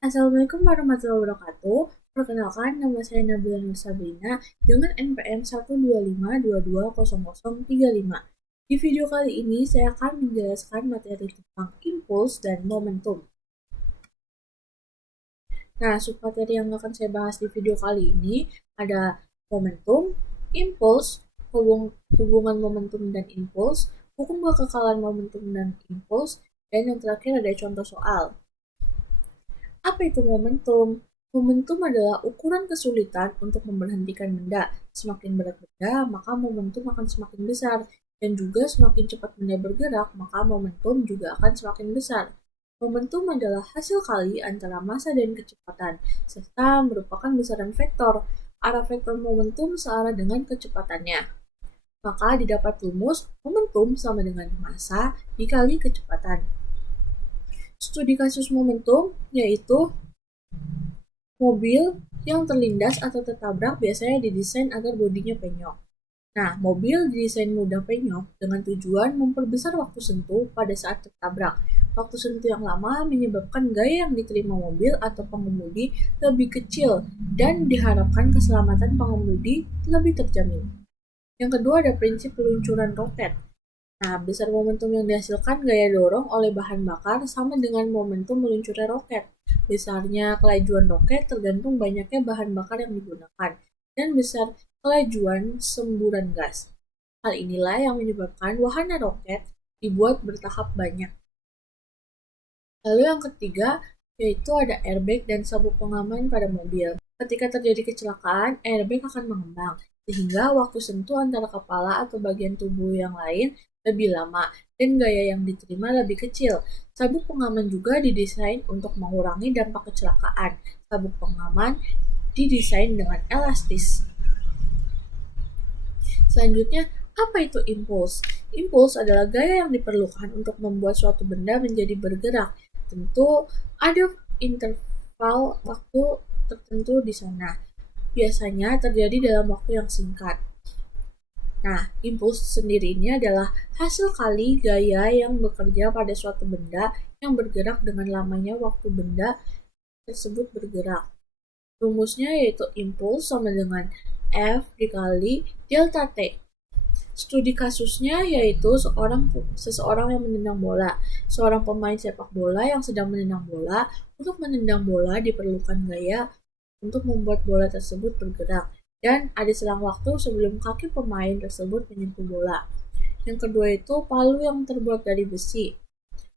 Assalamualaikum warahmatullahi wabarakatuh. Perkenalkan, nama saya Nabila Nur Sabrina dengan NPM 125220035. Di video kali ini, saya akan menjelaskan materi tentang impuls dan momentum. Nah, submateri yang akan saya bahas di video kali ini ada momentum, impuls, hubungan momentum dan impuls, hukum kekekalan momentum dan impuls, dan yang terakhir ada contoh soal. Apa itu momentum? Momentum adalah ukuran kesulitan untuk memberhentikan benda. Semakin berat benda, maka momentum akan semakin besar. Dan juga semakin cepat benda bergerak, maka momentum juga akan semakin besar. Momentum adalah hasil kali antara massa dan kecepatan, serta merupakan besaran vektor. Arah vektor momentum searah dengan kecepatannya. Maka didapat rumus momentum sama dengan massa dikali kecepatan. Studi kasus momentum yaitu mobil yang terlindas atau tertabrak biasanya didesain agar bodinya penyok. Nah, mobil didesain mudah penyok dengan tujuan memperbesar waktu sentuh pada saat tertabrak. Waktu sentuh yang lama menyebabkan gaya yang diterima mobil atau pengemudi lebih kecil dan diharapkan keselamatan pengemudi lebih terjamin. Yang kedua ada prinsip peluncuran roket. Nah, besar momentum yang dihasilkan gaya dorong oleh bahan bakar sama dengan momentum meluncurnya roket. Besarnya kelajuan roket tergantung banyaknya bahan bakar yang digunakan, dan besar kelajuan semburan gas. Hal inilah yang menyebabkan wahana roket dibuat bertahap banyak. Lalu yang ketiga, yaitu ada airbag dan sabuk pengaman pada mobil. Ketika terjadi kecelakaan, airbag akan mengembang, sehingga waktu sentuh antara kepala atau bagian tubuh yang lain lebih lama, dan gaya yang diterima lebih kecil. Sabuk pengaman juga didesain untuk mengurangi dampak kecelakaan. Sabuk pengaman didesain dengan elastis. Selanjutnya, apa itu impuls? Impuls adalah gaya yang diperlukan untuk membuat suatu benda menjadi bergerak. Tentu ada interval waktu tertentu di sana. Biasanya terjadi dalam waktu yang singkat. Nah, impuls sendiri ini adalah hasil kali gaya yang bekerja pada suatu benda yang bergerak dengan lamanya waktu benda tersebut bergerak. Rumusnya yaitu impuls sama dengan F dikali delta T. Studi kasusnya yaitu seseorang yang menendang bola. Seorang pemain sepak bola yang sedang menendang bola. Untuk menendang bola diperlukan gaya untuk membuat bola tersebut bergerak. Dan ada selang waktu sebelum kaki pemain tersebut menyentuh bola. Yang kedua itu palu yang terbuat dari besi.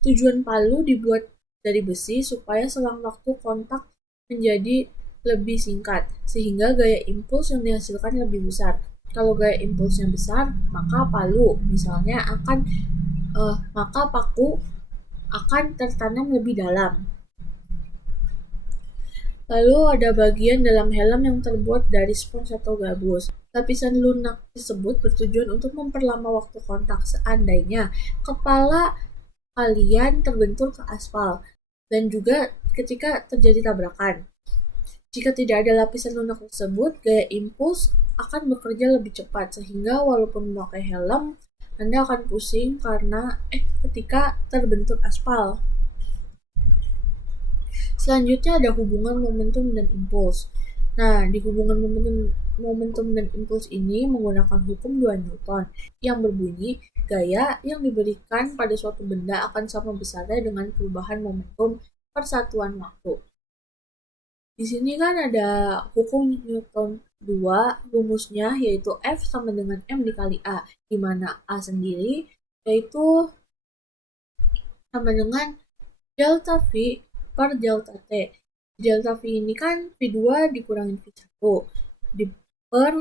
Tujuan palu dibuat dari besi supaya selang waktu kontak menjadi lebih singkat, sehingga gaya impuls yang dihasilkan lebih besar. Kalau gaya impulsnya besar, maka paku akan tertanam lebih dalam. Lalu ada bagian dalam helm yang terbuat dari spons atau gabus. Lapisan lunak tersebut bertujuan untuk memperlama waktu kontak seandainya kepala kalian terbentur ke aspal dan juga ketika terjadi tabrakan. Jika tidak ada lapisan lunak tersebut, gaya impuls akan bekerja lebih cepat sehingga walaupun memakai helm, Anda akan pusing ketika terbentur aspal. Selanjutnya ada hubungan momentum dan impuls. Nah, di hubungan momentum dan impuls ini menggunakan hukum 2 Newton yang berbunyi gaya yang diberikan pada suatu benda akan sama besarnya dengan perubahan momentum persatuan waktu. Di sini kan ada hukum Newton 2, rumusnya yaitu F sama dengan M dikali A, di mana A sendiri yaitu sama dengan delta V per delta T. Delta V ini kan V2 dikurangin V1 per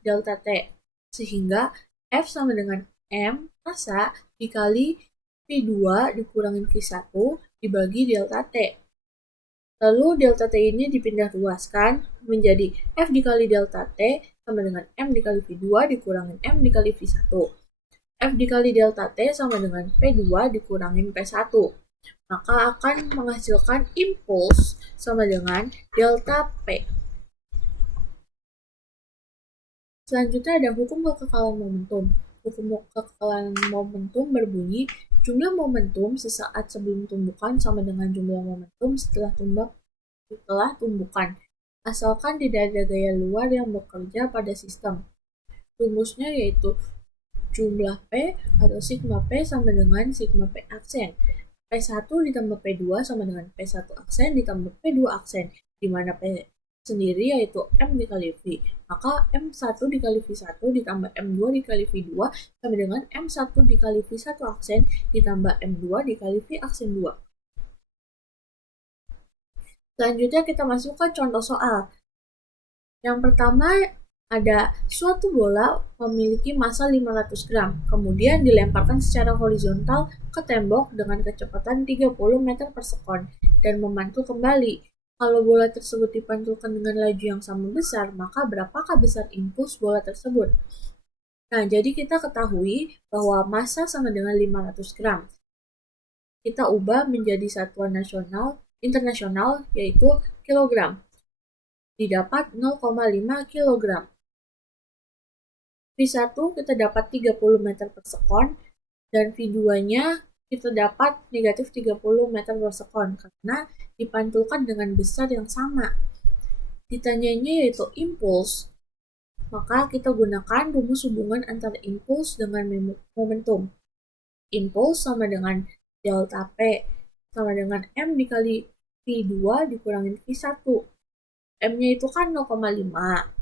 delta T. Sehingga F sama dengan M massa dikali V2 dikurangin V1 dibagi delta T. Lalu delta T ini dipindah luaskan menjadi F dikali delta T sama dengan M dikali V2 dikurangin M dikali V1. F dikali delta T sama dengan P2 dikurangin P1. Maka akan menghasilkan impuls sama dengan delta P. Selanjutnya ada hukum kekekalan momentum. Hukum kekekalan momentum berbunyi jumlah momentum sesaat sebelum tumbukan sama dengan jumlah momentum setelah setelah tumbukan, asalkan tidak ada gaya luar yang bekerja pada sistem. Rumusnya yaitu jumlah P atau sigma P sama dengan sigma P aksen. P1 ditambah P2 sama dengan P1 aksen ditambah P2 aksen, di mana P sendiri yaitu M dikali V. Maka M1 dikali V1 ditambah M2 dikali V2 sama dengan M1 dikali V1 aksen ditambah M2 dikali V aksen 2. Selanjutnya kita masuk ke contoh soal. Yang pertama ada suatu bola memiliki massa 500 gram, kemudian dilemparkan secara horizontal ke tembok dengan kecepatan 30 meter per sekon dan memantul kembali. Kalau bola tersebut dipantulkan dengan laju yang sama besar, maka berapakah besar impuls bola tersebut? Nah, jadi kita ketahui bahwa massa sama dengan 500 gram. Kita ubah menjadi satuan internasional yaitu kilogram. Didapat 0,5 kg. V1 kita dapat 30 meter per sekon, dan V2-nya kita dapat negatif 30 meter per sekon, karena dipantulkan dengan besar yang sama. Ditanyanya yaitu impuls, maka kita gunakan rumus hubungan antara impuls dengan momentum. Impuls sama dengan delta P, sama dengan M dikali V2 dikurangin V1. M-nya itu kan 0,5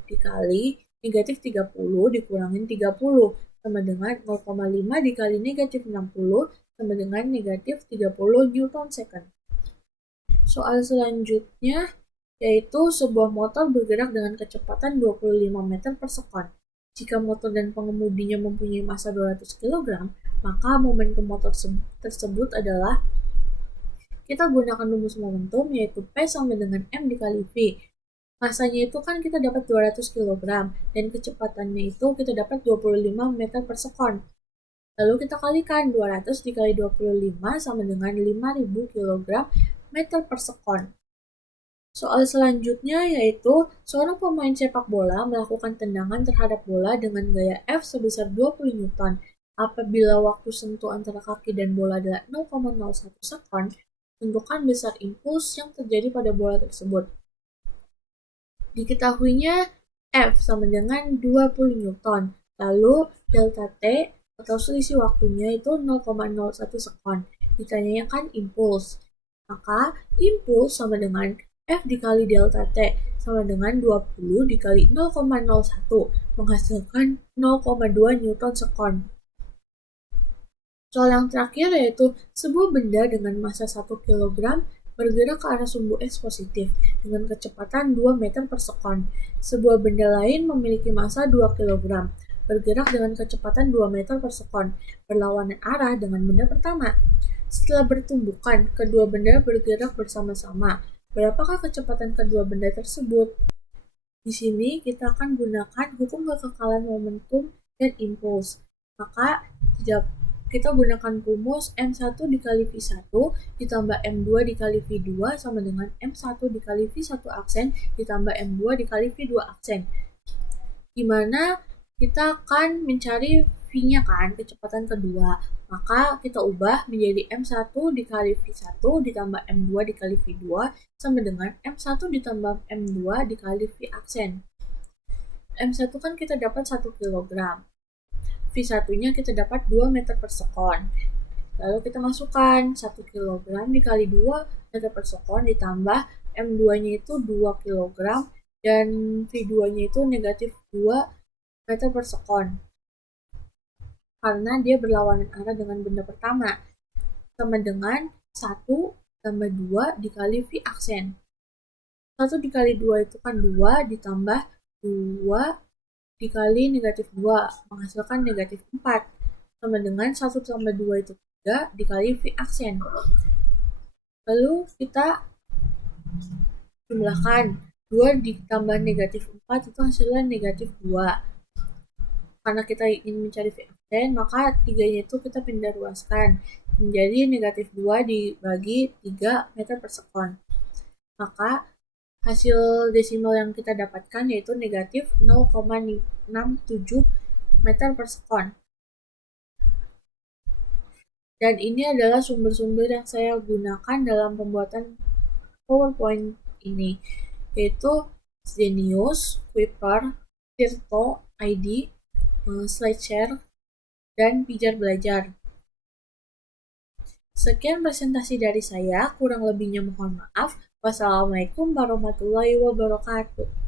dikali negatif 30 dikurangin 30 sama dengan 0,5 dikali negatif 60 sama dengan negatif 30 Newton second. Soal selanjutnya yaitu sebuah motor bergerak dengan kecepatan 25 meter per sekon. Jika motor dan pengemudinya mempunyai massa 200 kg, maka momentum motor tersebut adalah, kita gunakan rumus momentum yaitu P sama dengan M dikali V. Masanya itu kan kita dapat 200 kg, dan kecepatannya itu kita dapat 25 meter per sekon. Lalu kita kalikan 200 dikali 25 sama dengan 5000 kg meter per sekon. Soal selanjutnya yaitu seorang pemain sepak bola melakukan tendangan terhadap bola dengan gaya F sebesar 20 Newton. Apabila waktu sentuh antara kaki dan bola adalah 0,01 sekon, tentukan besar impuls yang terjadi pada bola tersebut. Diketahuinya F sama dengan 20 Newton, lalu delta T atau selisih waktunya itu 0,01 sekon. Ditanyakan impuls, maka impuls sama dengan F dikali delta T sama dengan 20 dikali 0,01 menghasilkan 0,2 Newton sekon. Soal yang terakhir yaitu sebuah benda dengan massa 1 kg bergerak ke arah sumbu X positif dengan kecepatan 2 meter per sekon. Sebuah benda lain memiliki massa 2 kg, bergerak dengan kecepatan 2 meter per sekon, berlawanan arah dengan benda pertama. Setelah bertumbukan, kedua benda bergerak bersama-sama. Berapakah kecepatan kedua benda tersebut? Di sini kita akan gunakan hukum kekekalan momentum dan impuls. Maka kita gunakan rumus M1 dikali V1 ditambah M2 dikali V2 sama dengan M1 dikali V1 aksen ditambah M2 dikali V2 aksen. Dimana kita akan mencari V-nya kan, kecepatan kedua. Maka kita ubah menjadi M1 dikali V1 ditambah M2 dikali V2 sama dengan M1 ditambah M2 dikali V aksen. M1 kan kita dapat 1 kg. V1-nya kita dapat 2 meter per sekon. Lalu kita masukkan 1 kg dikali 2 meter per sekon ditambah M2-nya itu 2 kg dan V2-nya itu negatif 2 meter per sekon. Karena dia berlawanan arah dengan benda pertama. Sama dengan 1 tambah 2 dikali V aksen. 1 dikali 2 itu kan 2 ditambah 2 dikali negatif 2 menghasilkan negatif 4 sama dengan 1 tambah 2 itu 3 dikali V aksen. Lalu kita jumlahkan 2 ditambah negatif 4 itu hasilnya negatif 2. Karena kita ingin mencari V aksen, maka 3-nya itu kita pindah ruaskan menjadi negatif 2 dibagi 3 meter per sekon. Maka hasil desimal yang kita dapatkan yaitu negatif 0,67 meter per sekon. Dan ini adalah sumber-sumber yang saya gunakan dalam pembuatan PowerPoint ini, yaitu Zenius, Kuiper, Tirto, ID, SlideShare, dan Pijar Belajar. Sekian presentasi dari saya, kurang lebihnya mohon maaf. Wassalamualaikum warahmatullahi wabarakatuh.